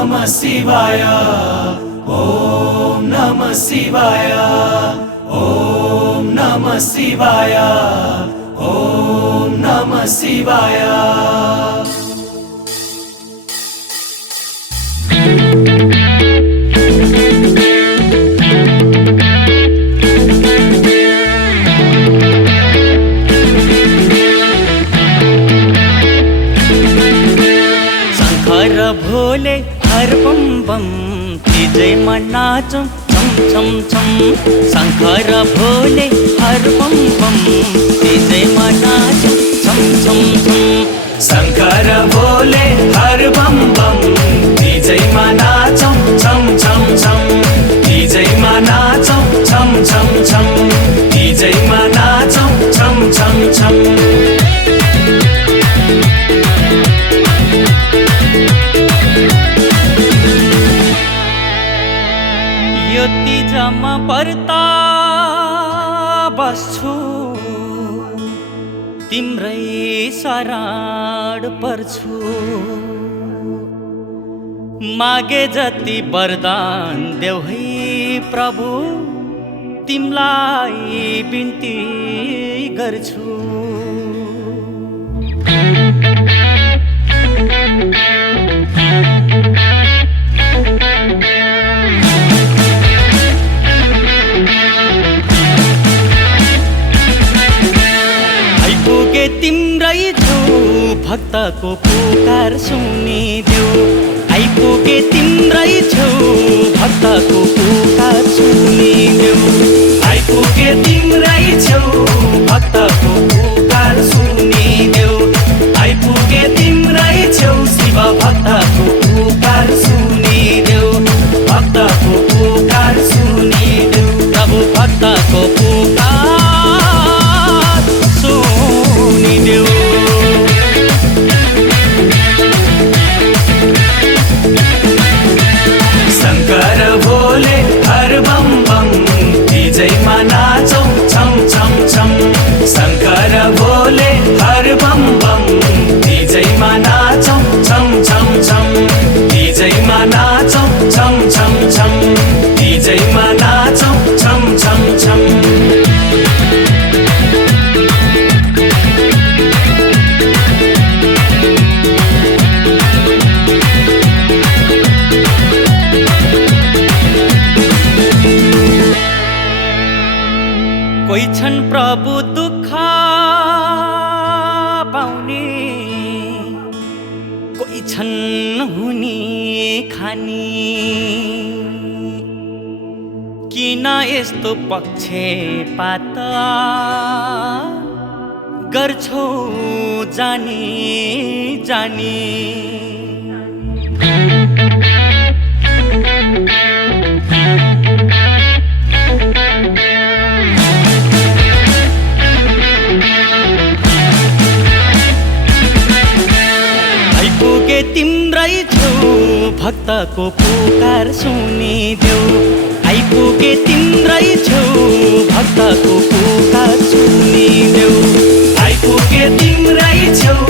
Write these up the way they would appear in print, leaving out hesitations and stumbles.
नमः शिवाय ओम नमः शिवाय ओम नमः शिवाय ओम नमः शिवाय। शंकर भोले हर बम बम जय नाचम छम छम छम। शंकर भोले हर बम बम जय नाचम छम छम छम। शंकर भोले हर बम बम जय नाचम छम छम छम। जय नाचम छम छम छम। जय नाचम छम छम छम। यो तिजमा पर्ता बस्छु तिम्रै शरण पर्छु। मागे जति वरदान देऊ है प्रभु तिमलाई बिन्ती गर्छु। आइपुगे तिम्रै छेउ भक्तको पुकार सुनिदेऊ। आइपुगे तिम्रै छेउ भक्तको पुकार सुनिदेऊ। आइपुगे तिम्रै छेउ भक्तको पुकार सुनिदेऊ। आइपुगे तिम्रै छेउ शिव भक्तको पुकार सुनिदेऊ। भक्तको पुकार सुनिदेऊ। प्रभु भक्तको पुकार सुनिदेऊ। शंकर भोले हर बम बम जय नाचौ छम छम छम। शंकर भोले हर बम बम जय नाचौ छम छम छम। जय नाचौ छम छम छम। जय नाचौ छम छम छम। कोही छन् प्रभु दुःख पाउने, कोही छन् हुने खानी। किन यस्तो पक्षपात गर्छौ जानी जानी। आइपुगे तिम्रै छेउ भक्तको पुकार सुनिदेऊ। आइपुगे तिम्रै छेउ भक्तको पुकार सुनिदेऊ। आइपुगे तिम्रै छेउ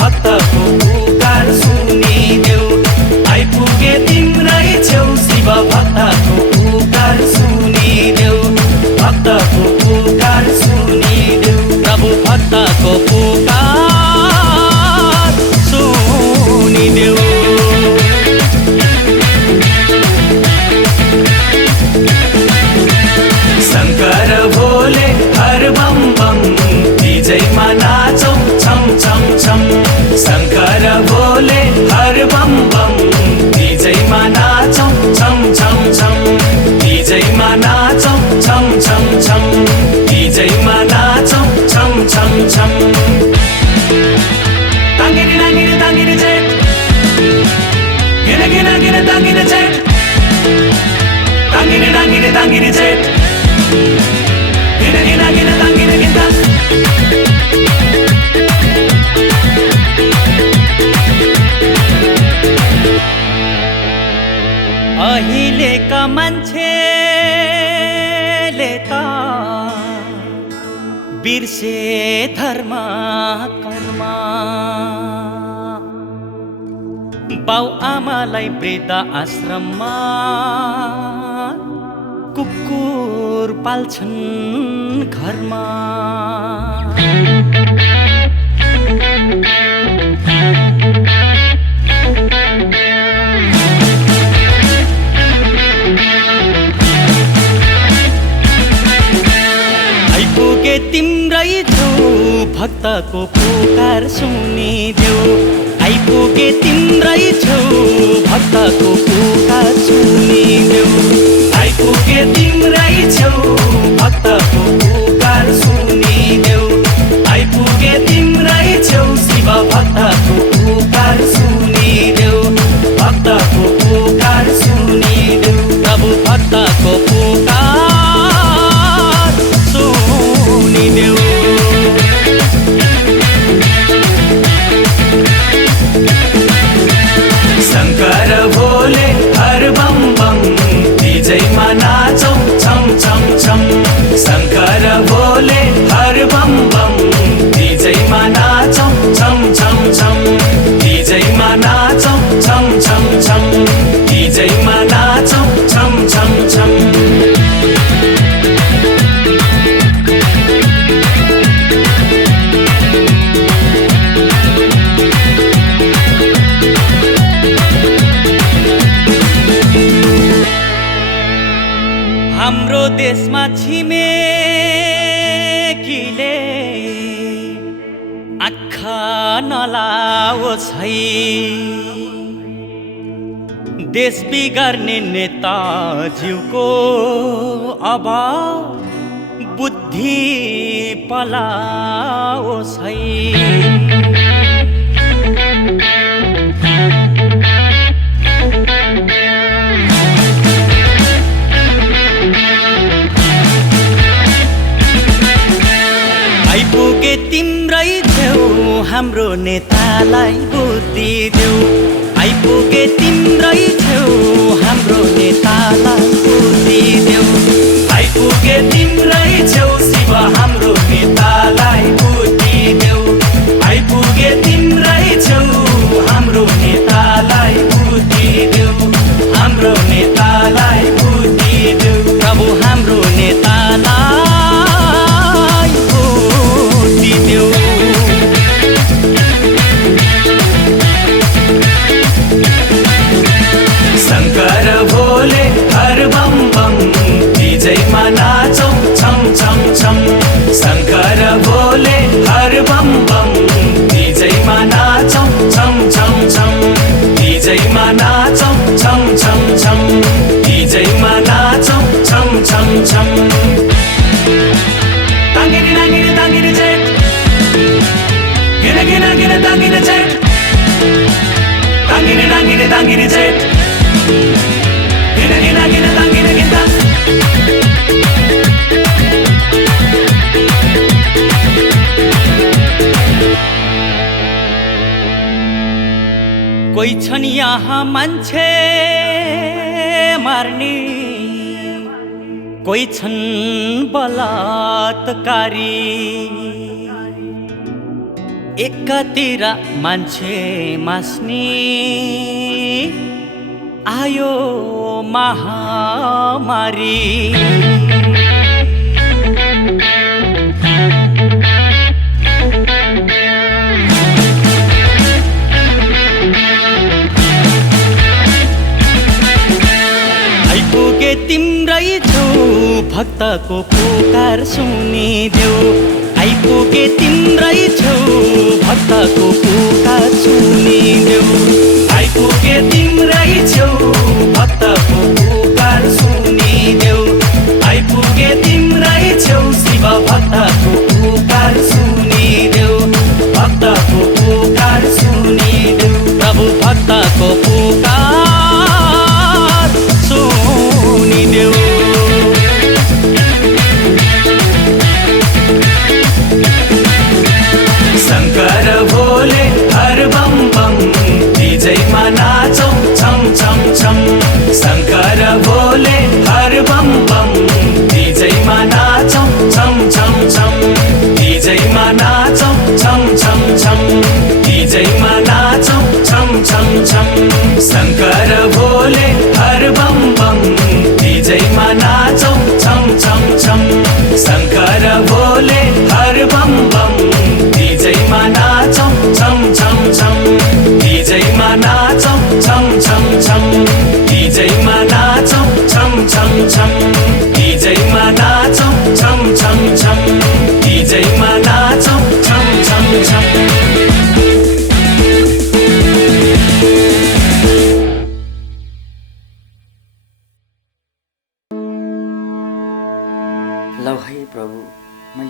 भक्तको पुकार सुनिदेऊ। आइपुगे तिम्रै छेउ शिव भक्तको पुकार सुनिदेऊ। भक्तको पुकार सुनिदेऊ। प्रभु भक्तको पुकार सुनिदेऊ। शंकर भोले हर बम बम जय नाचौ छम छम छम। शंकर भोले हर बम बम जय नाचौ छम छम छम। जय नाचौ छम छम छम। जय नाचौ छम छम छम। तांगिनी नागिनी तांगिनी जेट गिने गिने गिने तांगिनी जेट। तांगिनी नागिनी तांगिनी जेट गिने गिने गिने तांगिनी गिन्ता। अहिलेका मान्छेले त बिर्से धर्म कर्म। बाउ आमालाई वृद्ध आश्रममा कुकुर पाल्छन् घरमा। आइपुगे तिम्रै छेउ भक्तको पुकार सुनिदेऊ। आइपुगे तिम्रै छेउ भक्तको पुकार सुनिदेऊ। आइपुगे तिम्रै छेउ भक्तको पुकार सुनिदेऊ। आइपुगे तिम्रै छेउ शिव भक्तको पुकार सुनिदेऊ। भक्तको पुकार सुनिदेऊ। प्रभु भक्तको पुकार सुनिदेऊ। शंकर भोले हर बम बम डीजेमा नाचौं छम छम छम। शंकर भोले हर बम बम डीजेमा नाचौं छम छम छम। डीजेमा नाचौं छम छम छम। डीजेमा नाचौं छम छम छम। हाम्रो देशमा छिमेकीले आँखा नलाओस् है। देश बिगार्ने नेताज्यूको अब बुद्धि पलाओस् है। आइपुगे तिम्रै छेउ हाम्रो नेतालाई बुद्धि देऊ। आइपुगे तिम्रै छेउ हाम्रो नेतालाई बुद्धि देऊ। आइपुगे तिम्रै छेउ शिव हाम्रो नेतालाई बुद्धि देऊ। आइपुगे तिम्रै छेउ हाम्रो नेतालाई बुद्धि देऊ। हाम्रो नेतालाई बुद्धि देऊ। प्रभु हाम्रो नेतालाई बुद्धि देऊ। शंकर भोले हर बम बम डीजेमा नाचौं छम छम छम। शंकर भोले हर बम बम डीजेमा नाचौं छम छम छम। डीजेमा नाचौं छम छम छम। डीजेमा नाचौं छम छम छम। तांगिनी नागिनी तांगिनी जेट गिना गिना गिना तांगिनी जेट। तांगिनी नागिनी तांगिनी जेट गिना गिना गिना तांगिनी गिना। कोही छन् यहाँ मान्छे मार्ने, कोही छन् बलात्कारी। एकातिर मान्छे मास्ने आयो महामारी। आइपुगे तिम्रै छेउ भक्तको पुकार सुनिदेऊ। आइपुगे तिम्रै छेउ भक्तको पुकार सुनिदेऊ। आइपुगे तिम्रै छेउ भक्तको पुकार सुनिदेऊ। आइपुगे तिम्रै छेउ शिव भक्तको पुकार सुनिदेऊ। भक्तको पुकार सुनिदेऊ। प्रभु भक्तको पुकार सुनिदेऊ। शंकर भोले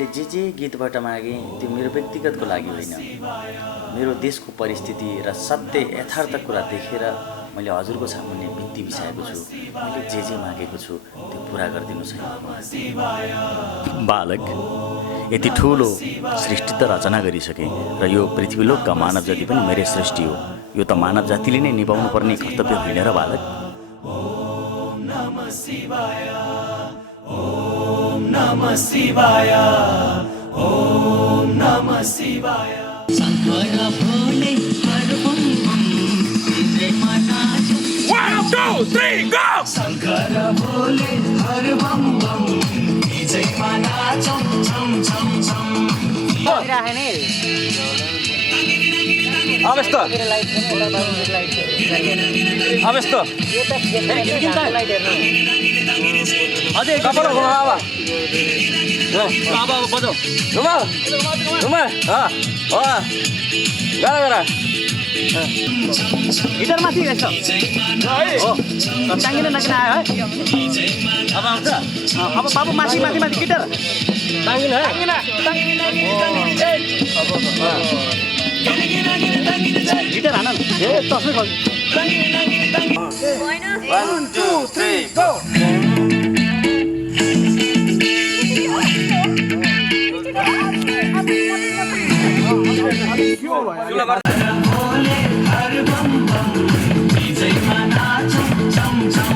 मैले जे गीतबाट मागेँ त्यो मेरो व्यक्तिगतको लागि होइन, मेरो देशको परिस्थिति र सत्य यथार्थ कुरा देखेर मैले हजुरको सामुन्ने बित्ती बिसाएको छु। मैले जे मागेको छु त्यो पुरा गरिदिनुहोस् है भगवान्। बालक, यति ठुलो सृष्टि त रचना गरिसके र यो पृथ्वीलोकका मानव जाति पनि मेरै सृष्टि हो। यो त मानव जातिले नै निभाउनु पर्ने कर्तव्य होइन र बालक। ओम नमः शिवाय, ओम नमः शिवाय, ओम नमः शिवाय। शङ्कर भोले हर बम बम तिजैमा नाचौँ। 1 2 3 गो। शङ्कर भोले हर बम बम तिजैमा नाचौँ छम छम छम। अब यस्तो अझै कपाल बाबा बजाऊ। रुमाल रुमाल हो गर गर गिटार माथि रहेछ हो, टाङ्गिन नकिन आयो है। अब आउँछ। अब बाबु माथि माथि माथि गिटार टाङ्गिन है गिटार हान न। ए तस्मै खोल। 1 2 3 गो। भोले हर बम बम तिजैमा नाचौँ छम छम